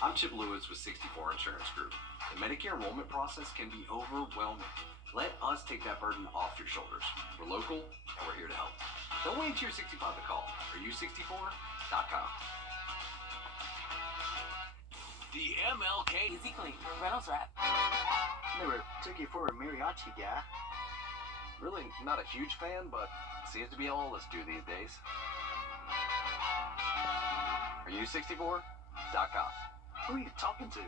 I'm Chip Lewis with 64 Insurance Group. The Medicare enrollment process can be overwhelming. Let us take that burden off your shoulders. We're local and we're here to help. Don't wait until you're 65 to call. Are you 64.com. The MLK Easy Clean Reynolds Wrap. Never took you for a mariachi guy. Really not a huge fan, but seems to be all of us do these days. Are you 64.com. Who are you talking to?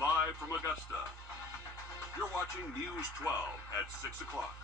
live from Augusta. You're watching News 12 at 6 o'clock.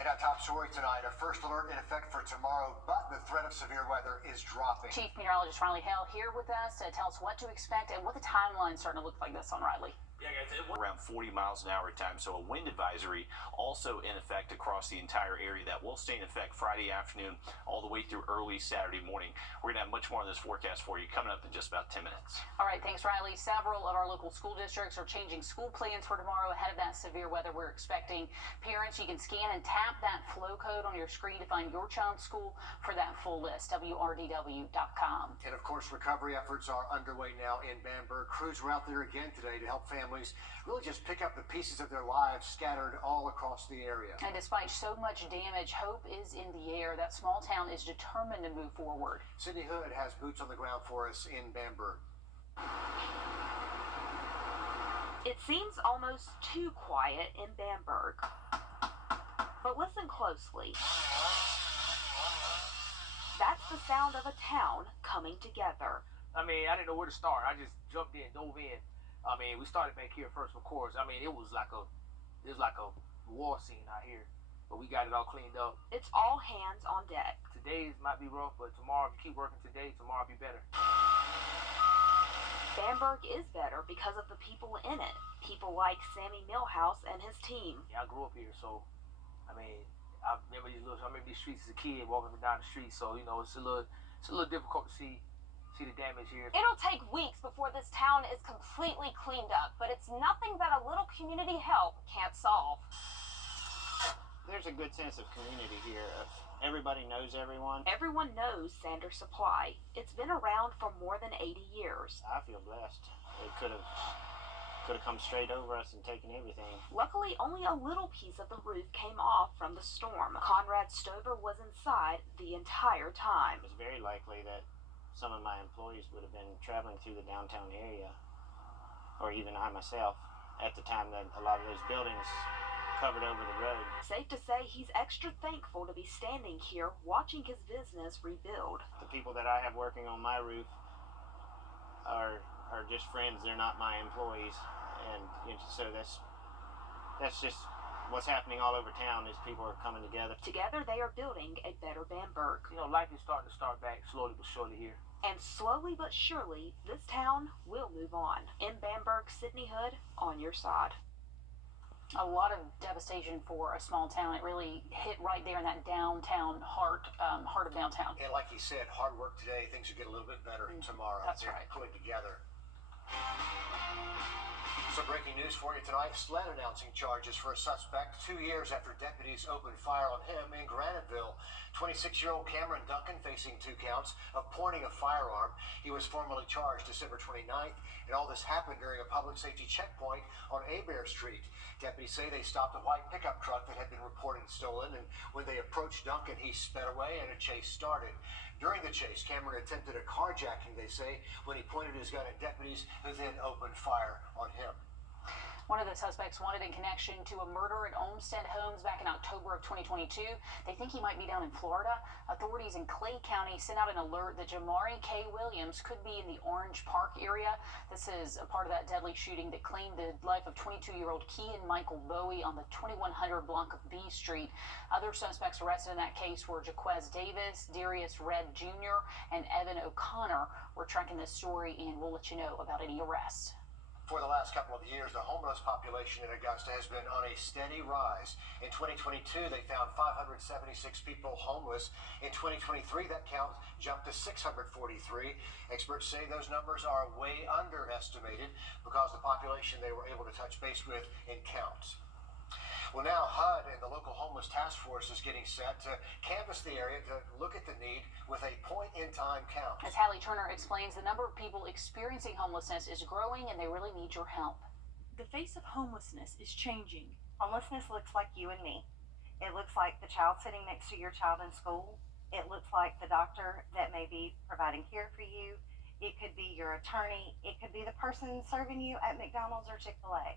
In our top story tonight, a first alert in effect for tomorrow, but the threat of severe weather is dropping. Chief Meteorologist Riley Hale here with us to tell us what to expect and what the timeline's starting to look like this on Riley. Yeah, guys, around 40 miles an hour at times, so a wind advisory also in effect across the entire area that will stay in effect Friday afternoon all the way through early Saturday morning. We're going to have much more on this forecast for you coming up in just about 10 minutes. All right, thanks, Riley. Several of our local school districts are changing school plans for tomorrow ahead of that severe weather we're expecting. Parents, you can scan and tap that flow code on your screen to find your child's school for that full list, wrdw.com. And of course, recovery efforts are underway now in Bamberg. Crews were out there again today to help families really just pick up the pieces of their lives scattered all across the area. And despite so much damage, hope is in the air. That small town is determined to move forward. Sydney Hood has boots on the ground for us in Bamberg. It seems almost too quiet in Bamberg. But listen closely. That's the sound of a town coming together. I mean, I didn't know where to start. I just jumped in, dove in. I mean, we started back here first, of course. I mean, it was like a war scene out here, but we got it all cleaned up. It's all hands on deck. Today might be rough, but tomorrow, if you keep working today, tomorrow will be better. Bamberg is better because of the people in it. People like Sammy Millhouse and his team. Yeah, I grew up here, so I mean, I remember these streets as a kid, walking down the street. So it's a little difficult to see the damage here. It'll take weeks before this town is completely cleaned up, but it's nothing that a little community help can't solve. There's a good sense of community here. Everybody knows everyone. Everyone knows Sanders Supply. It's been around for more than 80 years. I feel blessed. It could have come straight over us and taken everything. Luckily, only a little piece of the roof came off from the storm. Conrad Stover was inside the entire time. It's very likely that some of my employees would have been traveling through the downtown area, or even I myself, at the time that a lot of those buildings covered over the road. Safe to say he's extra thankful to be standing here watching his business rebuild. The people that I have working on my roof are just friends. They're not my employees, and so that's just what's happening all over town. Is people are coming together. Together they are building a better Bamberg. Life is starting to start back slowly but surely here. And slowly but surely, this town will move on. In Bamberg, Sydney Hood, on your side. A lot of devastation for a small town. It really hit right there in that downtown heart of downtown. And like he said, hard work today. Things will get a little bit better tomorrow. That's right. Put together. Some breaking news for you tonight. SLED announcing charges for a suspect 2 years after deputies opened fire on him in Graniteville. 26-year-old Cameron Duncan facing 2 counts of pointing a firearm. He was formally charged December 29th, and all this happened during a public safety checkpoint on Abear Street. Deputies say they stopped a white pickup truck that had been reported stolen, and when they approached Duncan, he sped away and a chase started. During the chase, Cameron attempted a carjacking, they say, when he pointed his gun at deputies who then opened fire on him. One of the suspects wanted in connection to a murder at Olmsted Homes back in October of 2022. They think he might be down in Florida. Authorities in Clay County sent out an alert that Jamari K. Williams could be in the Orange Park area. This is a part of that deadly shooting that claimed the life of 22-year-old Kean Michael Bowie on the 2100 block of B Street. Other suspects arrested in that case were Jaquez Davis, Darius Red Jr., and Evan O'Connor. We're tracking this story, and we'll let you know about any arrests. For the last couple of years, the homeless population in Augusta has been on a steady rise. In 2022, they found 576 people homeless. In 2023, that count jumped to 643. Experts say those numbers are way underestimated because the population they were able to touch base with in counts. Well, now HUD and the local homeless task force is getting set to canvass the area to look at the need with a point-in-time count. As Hallie Turner explains, the number of people experiencing homelessness is growing and they really need your help. The face of homelessness is changing. Homelessness looks like you and me. It looks like the child sitting next to your child in school. It looks like the doctor that may be providing care for you. It could be your attorney. It could be the person serving you at McDonald's or Chick-fil-A.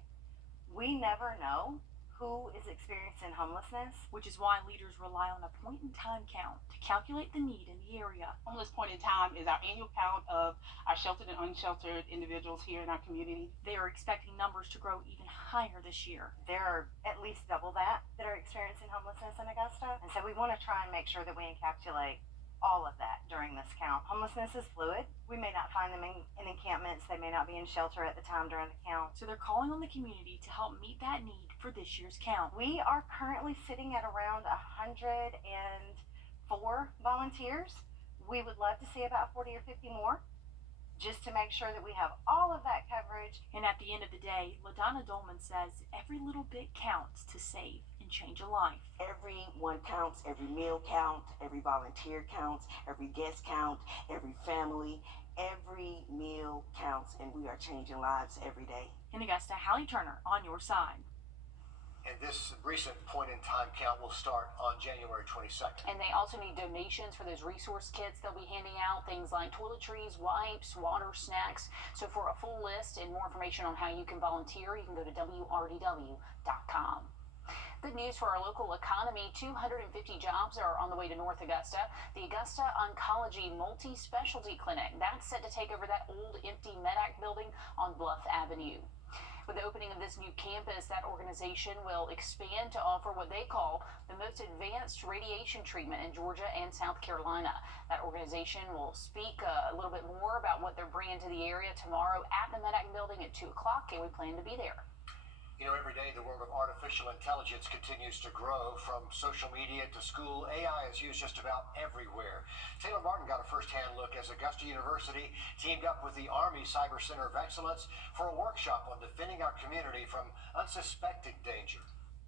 We never know who is experiencing homelessness. Which is why leaders rely on a point-in-time count to calculate the need in the area. Homeless point in time is our annual count of our sheltered and unsheltered individuals here in our community. They are expecting numbers to grow even higher this year. There are at least double that are experiencing homelessness in Augusta. And so we want to try and make sure that we encapsulate all of that during this count. Homelessness is fluid. We may not find them in encampments. They may not be in shelter at the time during the count. So they're calling on the community to help meet that need for this year's count. We are currently sitting at around 104 volunteers. We would love to see about 40 or 50 more, just to make sure that we have all of that coverage. And at the end of the day, LaDonna Dolman says every little bit counts to save and change a life. Every one counts, every meal counts, every volunteer counts, every guest counts, every family, every meal counts, and we are changing lives every day. In Augusta, Hallie Turner on your side. And this recent point-in-time count will start on January 22nd. And they also need donations for those resource kits they'll be handing out, things like toiletries, wipes, water, snacks. So for a full list and more information on how you can volunteer, you can go to Wrdw.com. Good news for our local economy. 250 jobs are on the way to North Augusta. The Augusta Oncology Multi-Specialty Clinic, that's set to take over that old empty Medac building on Bluff Avenue. With the opening of this new campus, that organization will expand to offer what they call the most advanced radiation treatment in Georgia and South Carolina. That organization will speak a little bit more about what they're bringing to the area tomorrow at the Medac building at 2 o'clock, and we plan to be there. You know, every day the world of artificial intelligence continues to grow. From social media to school, AI is used just about everywhere. Taylor Martin got a first-hand look as Augusta University teamed up with the Army Cyber Center of Excellence for a workshop on defending our community from unsuspected danger.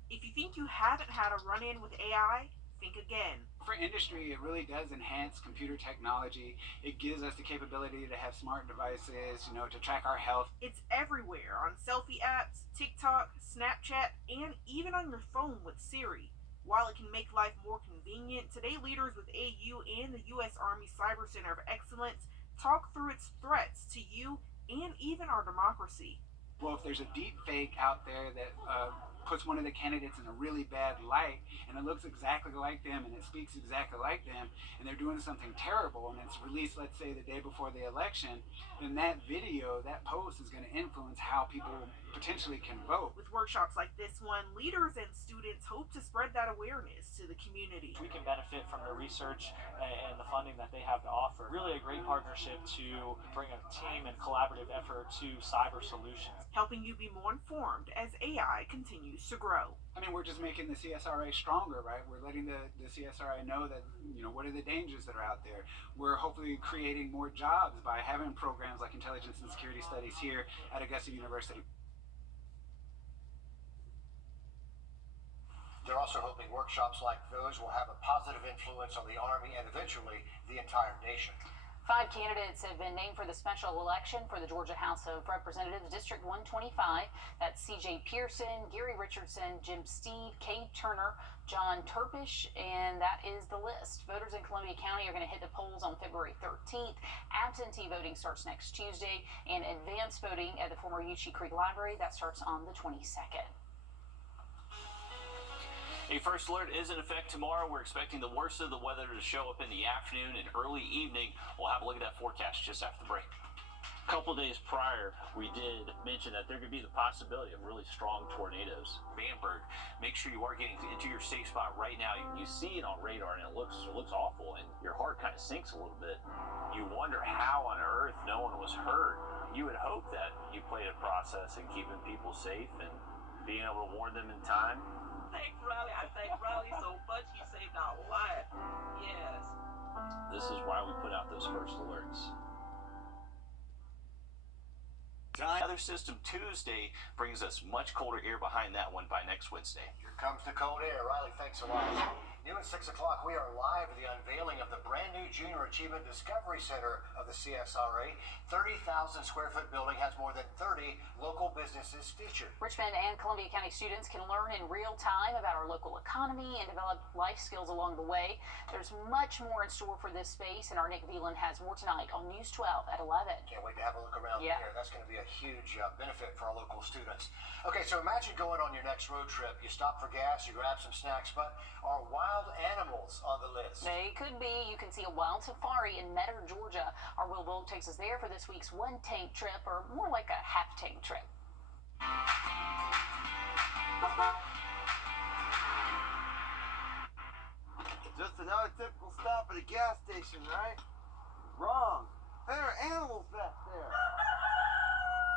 If you think you haven't had a run-in with AI, think again. For industry, it really does enhance computer technology. It gives us the capability to have smart devices, to track our health. It's everywhere, on selfie apps, TikTok, Snapchat, and even on your phone with Siri. While it can make life more convenient, today leaders with AU and the U.S. Army Cyber Center of Excellence talk through its threats to you and even our democracy. Well, if there's a deep fake out there that puts one of the candidates in a really bad light, and it looks exactly like them, and it speaks exactly like them, and they're doing something terrible, and it's released, let's say, the day before the election, then that video, that post is going to influence how people potentially can vote. With workshops like this one, leaders and students hope to spread that awareness to the community. We can benefit from the research and the funding that they have to offer. Really a great partnership to bring a team and collaborative effort to cyber solutions. Helping you be more informed as AI continues to grow. I mean, we're just making the CSRA stronger, right? We're letting the CSRA know that, what are the dangers that are out there. We're hopefully creating more jobs by having programs like intelligence and security studies here at Augusta University. They're also hoping workshops like those will have a positive influence on the Army and eventually the entire nation. 5 candidates have been named for the special election for the Georgia House of Representatives, District 125. That's C.J. Pearson, Gary Richardson, Jim Steed, Kay Turner, John Turpish, and that is the list. Voters in Columbia County are going to hit the polls on February 13th. Absentee voting starts next Tuesday, and advance voting at the former Uchee Creek Library, that starts on the 22nd. A first alert is in effect tomorrow. We're expecting the worst of the weather to show up in the afternoon and early evening. We'll have a look at that forecast just after the break. A couple days prior, we did mention that there could be the possibility of really strong tornadoes. Bamberg, make sure you are getting into your safe spot right now. You see it on radar, and it looks awful, and your heart kind of sinks a little bit. You wonder how on earth no one was hurt. You would hope that you played a process in keeping people safe and being able to warn them in time. Thank Riley. I thank Riley so much. He saved our life. Yes. This is why we put out those first alerts. Weather System Tuesday brings us much colder air behind that one by next Wednesday. Here comes the cold air. Riley, thanks a lot. New at 6 o'clock, we are live at the unveiling of the brand new Junior Achievement Discovery Center of the CSRA. 30,000 square foot building has more than 30 local businesses featured. Richmond and Columbia County students can learn in real time about our local economy and develop life skills along the way. There's much more in store for this space, and our Nick Veland has more tonight on News 12 at 11. Can't wait to have a look around Yeah. here. That's going to be a huge benefit for our local students. Okay, so imagine going on your next road trip. You stop for gas, you grab some snacks, but are wild animals on the list? They could be. You can see a wild safari in Metter, Georgia. Our Will Vogt takes us there for this week's one tank trip, or more like a half tank trip. Just another typical stop at a gas station, right? Wrong. There are animals back there.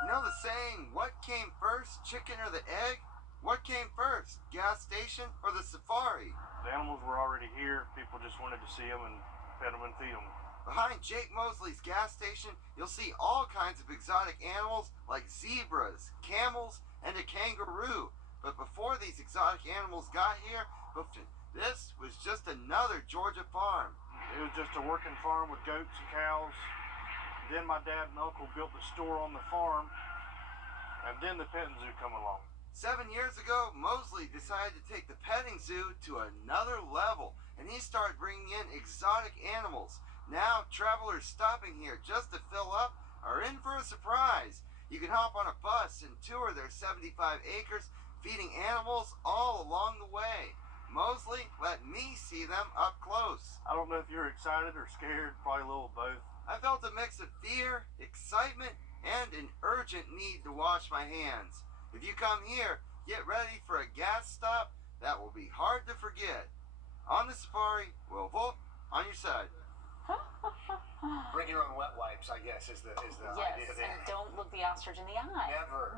You know the saying, what came first, chicken or the egg? What came first, gas station or the safari? The animals were already here. People just wanted to see them and pet them and feed them. Behind Jake Mosley's gas station, you'll see all kinds of exotic animals like zebras, camels, and a kangaroo. But before these exotic animals got here, this was just another Georgia farm. It was just a working farm with goats and cows. Then my dad and uncle built the store on the farm, and then the petting zoo come along. 7 years ago, Mosley decided to take the petting zoo to another level, and he started bringing in exotic animals. Now, travelers stopping here just to fill up are in for a surprise. You can hop on a bus and tour their 75 acres, feeding animals all along the way. Mosley let me see them up close. I don't know if you're excited or scared, probably a little of both. I felt a mix of fear, excitement, and an urgent need to wash my hands. If you come here, get ready for a gas stop that will be hard to forget. On the safari, Will Vogt on your side. Bring your own wet wipes, I guess, is the Yes, idea and there. don't look the ostrich in the eye. Never.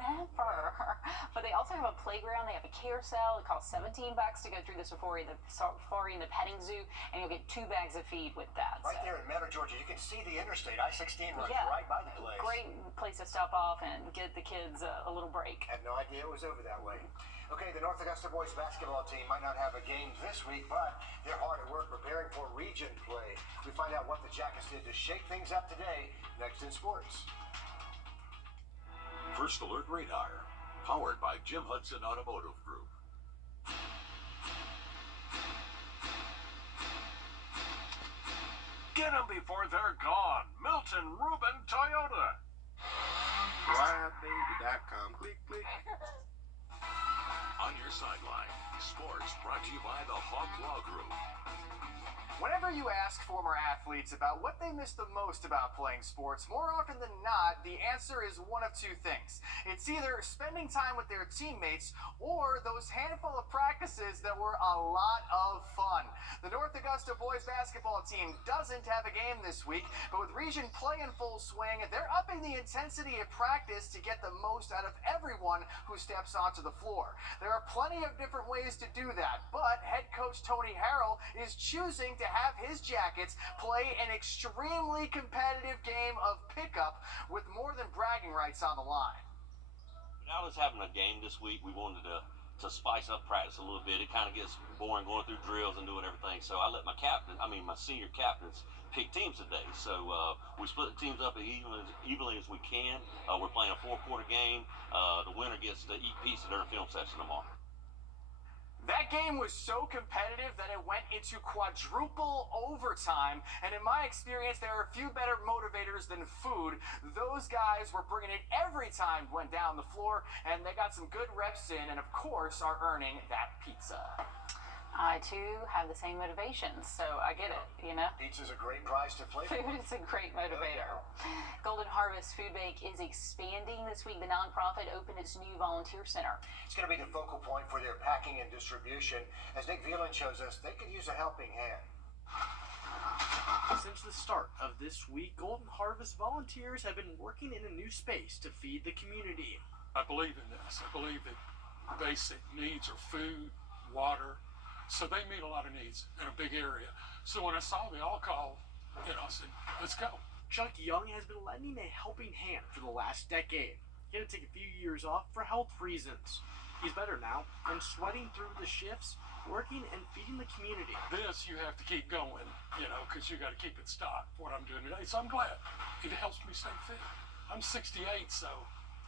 But they also have a playground. They have a carousel. It costs $17 to go through the safari and the petting zoo, and you'll get 2 bags of feed with that. Right there in Metter, Georgia, you can see the interstate. I-16 runs Yeah. right by the place. Great place to stop off and get the kids a little break. Had no idea it was over that way. Okay, the North Augusta boys basketball team might not have a game this week, but they're hard at work preparing for region play. We find out what the Jackets did to shake things up today, next in sports. First Alert Radar, powered by Jim Hudson Automotive Group. Get them before they're gone. Milton Rubin Toyota. Ridebaby.com. Click, click. On your sideline, sports brought to you by the Hawk Law Group. Whenever you ask former athletes about what they miss the most about playing sports, more often than not, the answer is one of 2 things. It's either spending time with their teammates or those handful of practices that were a lot of fun. The North Augusta boys basketball team doesn't have a game this week, but with region play in full swing, they're upping the intensity of practice to get the most out of everyone who steps onto the floor. There are plenty of different ways to do that, but head coach Tony Harrell is choosing to have his Jackets play an extremely competitive game of pickup with more than bragging rights on the line. When I was having a game this week, we wanted to spice up practice a little bit. It kind of gets boring going through drills and doing everything. So I let my senior captains pick teams today. So we split the teams up as evenly as we can. We're playing a 4-quarter game. The winner gets to eat pizza during film session tomorrow. That game was so competitive that it went into quadruple overtime, and in my experience, there are a few better motivators than food. Those guys were bringing it every time went down the floor, and they got some good reps in, and of course are earning that pizza. I, too, have the same motivations, so I get it, you know? Pizza's a great prize to play for. Food is a great motivator. Golden Harvest Food Bank is expanding this week. The nonprofit opened its new volunteer center. It's going to be the focal point for their packing and distribution. As Nick Veland shows us, they could use a helping hand. Since the start of this week, Golden Harvest volunteers have been working in a new space to feed the community. I believe in this. I believe that basic needs are food, water. So they meet a lot of needs in a big area. So when I saw the all-call, I said, let's go. Chuck Young has been lending a helping hand for the last decade. He had to take a few years off for health reasons. He's better now and sweating through the shifts, working and feeding the community. This you have to keep going, because you got to keep it stocked, what I'm doing today. So I'm glad. It helps me stay fit. I'm 68, so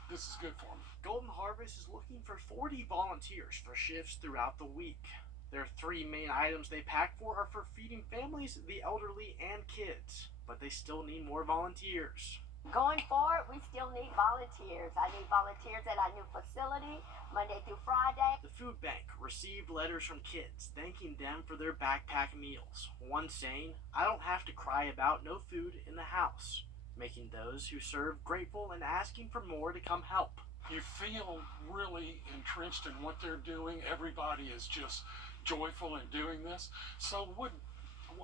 this is good for me. Golden Harvest is looking for 40 volunteers for shifts throughout the week. Their 3 main items they pack for are for feeding families, the elderly, and kids. But they still need more volunteers. Going forward, we still need volunteers. I need volunteers at our new facility, Monday through Friday. The food bank received letters from kids thanking them for their backpack meals. One saying, "I don't have to cry about no food in the house," making those who serve grateful and asking for more to come help. You feel really entrenched in what they're doing. Everybody is just joyful in doing this. So what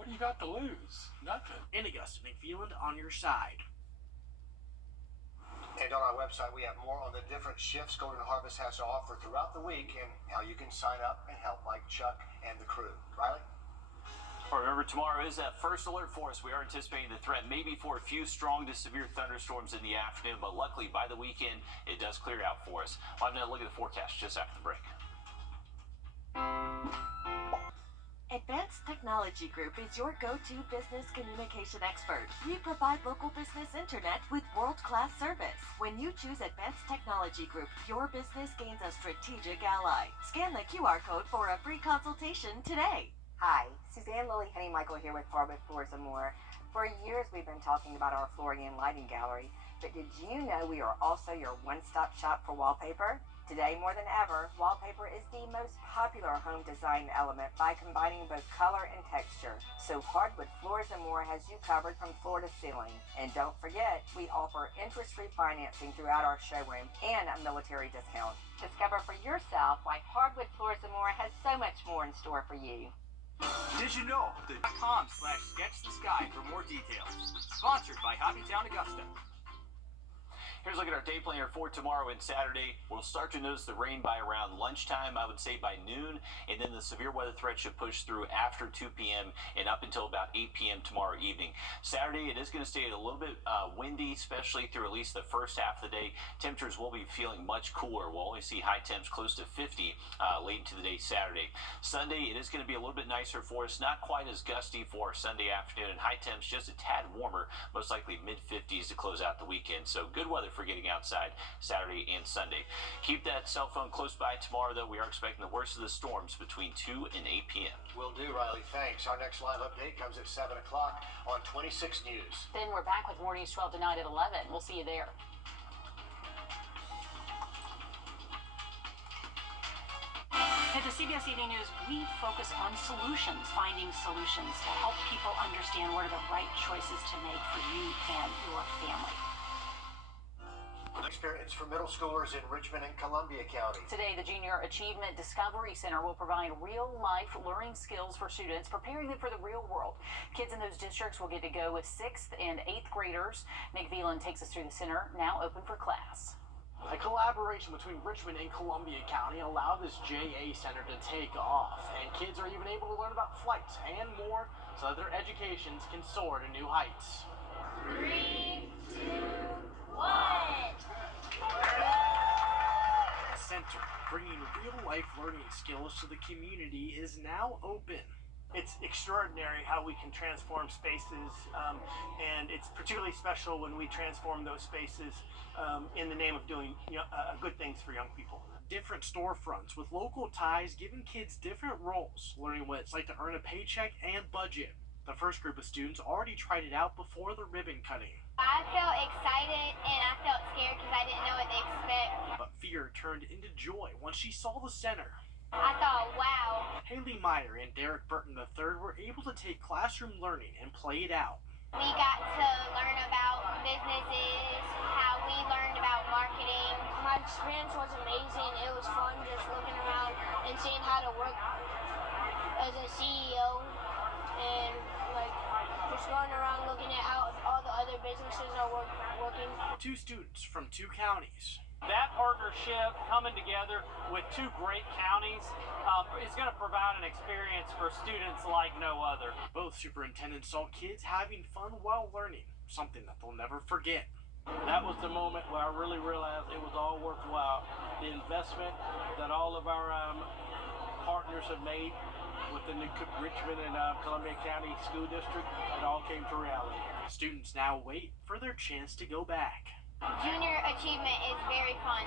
do you got to lose? Nothing. In Augusta, McFeeland on your side. And on our website, we have more on the different shifts Golden Harvest has to offer throughout the week and how you can sign up and help like Chuck and the crew. Riley? Remember, tomorrow is that first alert for us. We are anticipating the threat maybe for a few strong to severe thunderstorms in the afternoon, but luckily by the weekend, it does clear out for us. We'll have another look at the forecast just after the break. Advanced Technology Group is your go-to business communication expert. We provide local business internet with world-class service. When you choose Advanced Technology Group, your business gains a strategic ally. Scan the QR code for a free consultation today. Hi, Suzanne Lily Henny Michael here with Hardwood Floors and More. For years we've been talking about our flooring and lighting gallery, but did you know we are also your one-stop shop for wallpaper? Today more than ever, wallpaper is the most popular home design element by combining both color and texture. So Hardwood Floors and More has you covered from floor to ceiling. And don't forget, we offer interest-free financing throughout our showroom and a military discount. Discover for yourself why Hardwood Floors and More has so much more in store for you. Did you know? .com/sketchthesky for more details. Sponsored by Hobbytown Augusta. Here's a look at our day planner for tomorrow and Saturday. We'll start to notice the rain by around lunchtime, I would say by noon, and then the severe weather threat should push through after 2 p.m. and up until about 8 p.m. tomorrow evening. Saturday, it is going to stay a little bit windy, especially through at least the first half of the day. Temperatures will be feeling much cooler. We'll only see high temps close to 50 late into the day Saturday. Sunday, it is going to be a little bit nicer for us, not quite as gusty for Sunday afternoon, and high temps just a tad warmer, most likely mid-50s to close out the weekend. So good weather for getting outside Saturday and Sunday. Keep that cell phone close by tomorrow, though. We are expecting the worst of the storms between 2 and 8 p.m. Will do, Riley. Thanks. Our next live update comes at 7 o'clock on 26 News. Then we're back with more News 12 tonight at 11. We'll see you there. At the CBS Evening News, we focus on solutions, finding solutions to help people understand what are the right choices to make for you and your family. Experience for middle schoolers in Richmond and Columbia County. Today, the Junior Achievement Discovery Center will provide real-life learning skills for students, preparing them for the real world. Kids in those districts will get to go with 6th and 8th graders. Nick Veland takes us through the center, now open for class. A collaboration between Richmond and Columbia County allowed this JA Center to take off, and kids are even able to learn about flights and more so that their educations can soar to new heights. 3, 2, 1. The center, bringing real-life learning skills to the community, is now open. It's extraordinary how we can transform spaces, and it's particularly special when we transform those spaces in the name of doing good things for young people. Different storefronts with local ties giving kids different roles, learning what it's like to earn a paycheck and budget. The first group of students already tried it out before the ribbon cutting. I felt excited and I felt scared because I didn't know what to expect. But fear turned into joy once she saw the center. I thought, wow. Haley Meyer and Derek Burton III were able to take classroom learning and play it out. We got to learn about businesses, how we learned about marketing. My experience was amazing. It was fun just looking around and seeing how to work as a CEO and just going around looking at how all the other businesses are working. 2 students from 2 counties. That partnership coming together with 2 great counties is going to provide an experience for students like no other. Both superintendents saw kids having fun while learning, something that they'll never forget. That was the moment where I really realized it was all worthwhile. The investment that all of our partners have made within the Richmond and Columbia County School District, it all came to reality. Students now wait for their chance to go back. Junior achievement is very fun.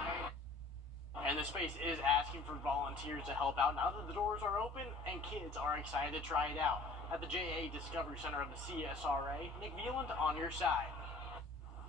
And the space is asking for volunteers to help out now that the doors are open and kids are excited to try it out. At the JA Discovery Center of the CSRA, Nick Veland on your side.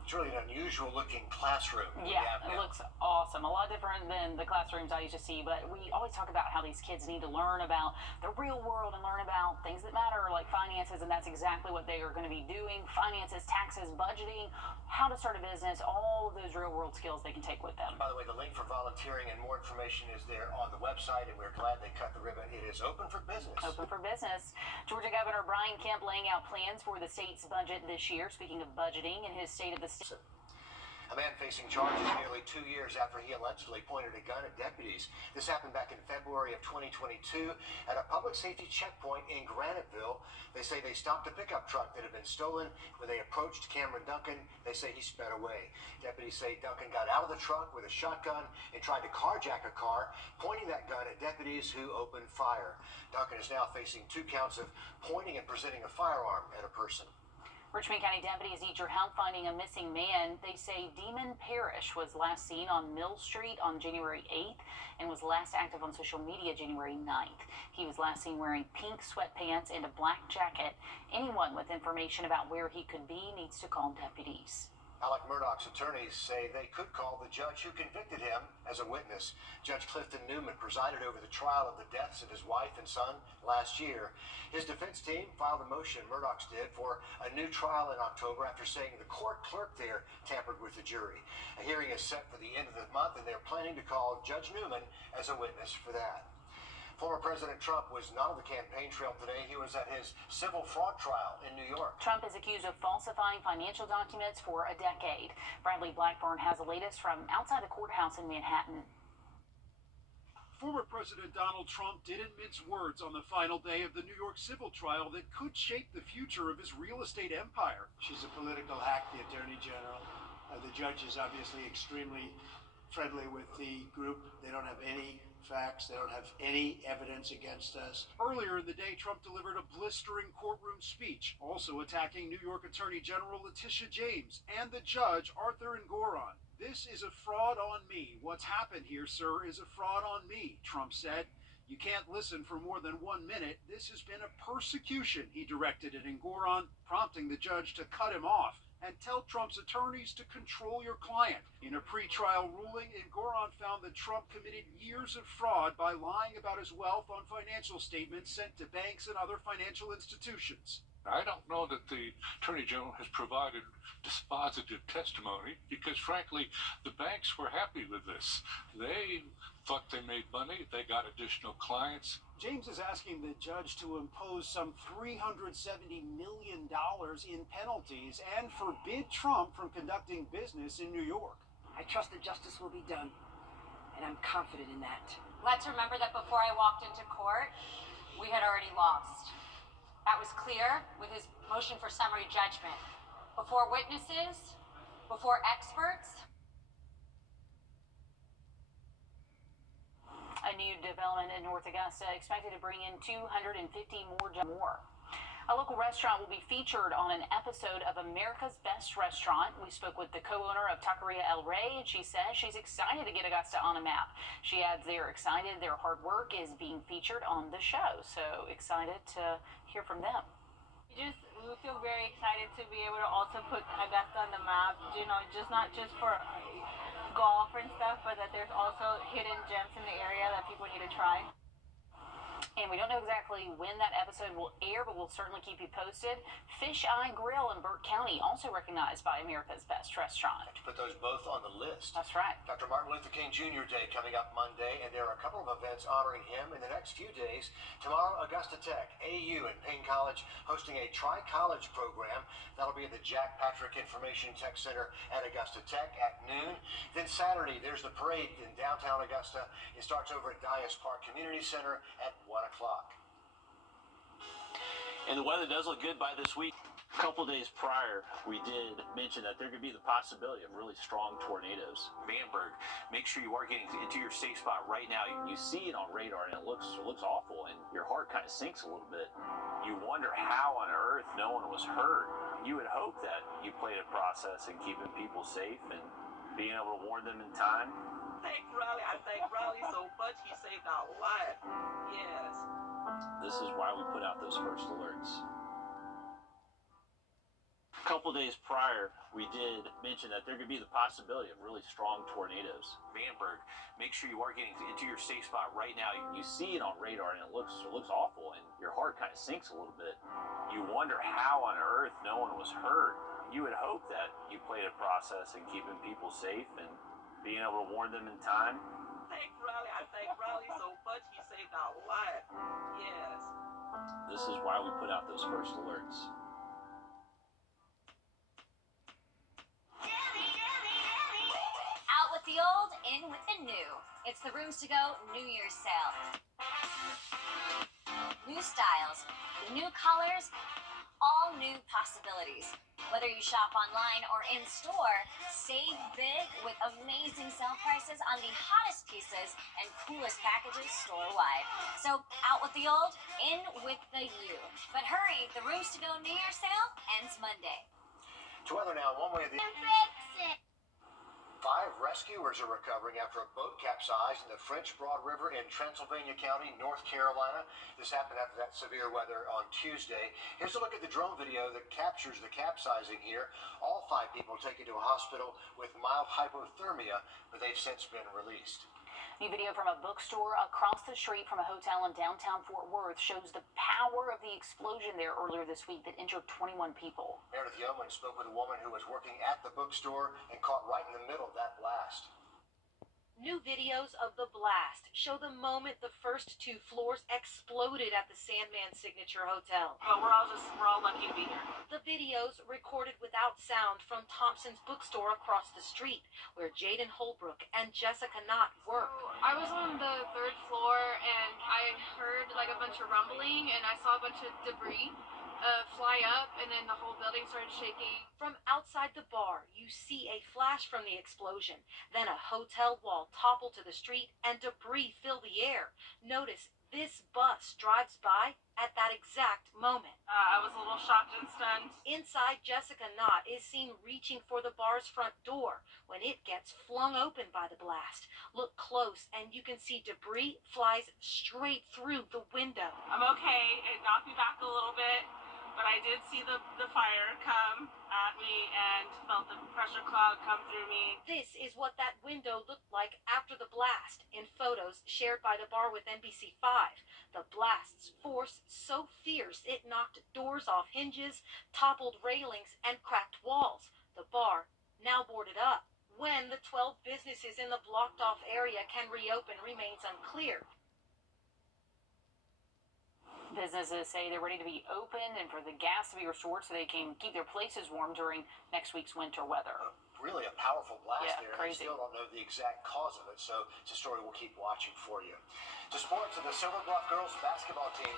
It's really an unusual looking classroom. Yeah, it looks awesome. A lot different than the classrooms I used to see, but we always talk about how these kids need to learn about the real world and learn about things that matter, like finances, and that's exactly what they are going to be doing. Finances, taxes, budgeting, how to start a business, all of those real world skills they can take with them. By the way, the link for volunteering and more information is there on the website, and we're glad they cut the ribbon. It is open for business. Open for business. Georgia Governor Brian Kemp laying out plans for the state's budget this year. Speaking of budgeting, in his State of the State. A man facing charges nearly 2 years after he allegedly pointed a gun at deputies. This happened back in February of 2022 at a public safety checkpoint in Graniteville. They say they stopped a pickup truck that had been stolen. When they approached Cameron Duncan, they say he sped away. Deputies say Duncan got out of the truck with a shotgun and tried to carjack a car, pointing that gun at deputies who opened fire. Duncan is now facing 2 counts of pointing and presenting a firearm at a person. Richmond County deputies need your help finding a missing man. They say Demon Parrish was last seen on Mill Street on January 8th and was last active on social media January 9th. He was last seen wearing pink sweatpants and a black jacket. Anyone with information about where he could be needs to call deputies. Alec Murdaugh's attorneys say they could call the judge who convicted him as a witness. Judge Clifton Newman presided over the trial of the deaths of his wife and son last year. His defense team filed a motion, Murdaugh's did, for a new trial in October after saying the court clerk there tampered with the jury. A hearing is set for the end of the month, and they're planning to call Judge Newman as a witness for that. Former President Trump was not on the campaign trail today. He was at his civil fraud trial in New York. Trump is accused of falsifying financial documents for a decade. Bradley Blackburn has the latest from outside the courthouse in Manhattan. Former President Donald Trump didn't mince words on the final day of the New York civil trial that could shape the future of his real estate empire. She's a political hack, the Attorney General. The judge is obviously extremely friendly with the group. They don't have any facts. They don't have any evidence against us. Earlier in the day, Trump delivered a blistering courtroom speech, also attacking New York Attorney General Letitia James and the judge, Arthur Engoron. This is a fraud on me. What's happened here, sir, is a fraud on me, Trump said. You can't listen for more than 1 minute. This has been a persecution, he directed at Engoron, prompting the judge to cut him off and tell Trump's attorneys to control your client. In a pretrial ruling, Engoron found that Trump committed years of fraud by lying about his wealth on financial statements sent to banks and other financial institutions. I don't know that the Attorney General has provided dispositive testimony because, frankly, the banks were happy with this. They thought they made money. They got additional clients. James is asking the judge to impose some $370 million in penalties and forbid Trump from conducting business in New York. I trust that justice will be done, and I'm confident in that. Let's remember that before I walked into court, we had already lost. That was clear with his motion for summary judgment. Before witnesses, before experts. A new development in North Augusta expected to bring in 250 more. A local restaurant will be featured on an episode of America's Best Restaurant. We spoke with the co-owner of Taqueria El Rey, and she says she's excited to get Augusta on a map. She adds they're excited their hard work is being featured on the show. So excited to hear from them. We feel very excited to be able to also put Augusta on the map, just not just for golf and stuff, but that there's also hidden gems in the area that people need to try. And we don't know exactly when that episode will air, but we'll certainly keep you posted. Fish Eye Grill in Burke County, also recognized by America's Best Restaurant. To put those both on the list. That's right. Dr. Martin Luther King Jr. Day coming up Monday, and there are a couple of events honoring him in the next few days. Tomorrow, Augusta Tech, AU, and Payne College hosting a tri-college program. That'll be at the Jack Patrick Information Tech Center at Augusta Tech at noon. Then Saturday, there's the parade in downtown Augusta. It starts over at Dias Park Community Center at 1 o'clock. And the weather does look good by this week. A couple days prior, we did mention that there could be the possibility of really strong tornadoes. Vandenberg, make sure you are getting into your safe spot right now. You see it on radar and it looks awful, and your heart kind of sinks a little bit. You wonder how on earth no one was hurt. You would hope that you played a process in keeping people safe and being able to warn them in time. Thank Riley. I thank Riley so much. He saved our life. Yes. This is why we put out those first alerts. A couple days prior, we did mention that there could be the possibility of really strong tornadoes. Vandenberg, make sure you are getting into your safe spot right now. You see it on radar and it looks awful, and your heart kind of sinks a little bit. You wonder how on earth no one was hurt. You would hope that you played a process in keeping people safe and being able to warn them in time. Thank Riley. I thank Riley so much. He saved our life. Yes. This is why we put out those first alerts. Out with the old, in with the new. It's the Rooms to Go New Year's sale. New styles, new colors, all new possibilities. Whether you shop online or in store, save big with amazing sale prices on the hottest pieces and coolest packages store-wide. So out with the old, in with the new. But hurry, the Rooms to Go New Year's sale ends Monday. To weather now, one way of the... 5 rescuers are recovering after a boat capsized in the French Broad River in Transylvania County, North Carolina. This happened after that severe weather on Tuesday. Here's a look at the drone video that captures the capsizing here. All 5 people taken to a hospital with mild hypothermia, but they've since been released. New video from a bookstore across the street from a hotel in downtown Fort Worth shows the power of the explosion there earlier this week that injured 21 people. Meredith Yeoman spoke with a woman who was working at the bookstore and caught right in the middle of that blast. New videos of the blast show the moment the first 2 floors exploded at the Sandman Signature Hotel. But we're all lucky to be here. The videos recorded without sound from Thompson's bookstore across the street, where Jaden Holbrook and Jessica Knott work. I was on the 3rd floor and I heard like a bunch of rumbling and I saw a bunch of debris fly up, and then the whole building started shaking. From outside the bar, you see a flash from the explosion. Then a hotel wall topple to the street and debris fill the air. Notice this bus drives by at that exact moment. I was a little shocked and stunned. Inside, Jessica Knott is seen reaching for the bar's front door when it gets flung open by the blast. Look close and you can see debris flies straight through the window. I'm okay. It knocked me back a little bit. But I did see the fire come at me and felt the pressure cloud come through me. This is what that window looked like after the blast in photos shared by the bar with NBC5. The blast's force so fierce it knocked doors off hinges, toppled railings, and cracked walls. The bar, now boarded up. When the 12 businesses in the blocked off area can reopen remains unclear. Businesses say they're ready to be open and for the gas to be restored so they can keep their places warm during next week's winter weather. Really a powerful blast there. Crazy. We still don't know the exact cause of it, so it's a story we'll keep watching for you. To sports, the Silver Bluff girls basketball team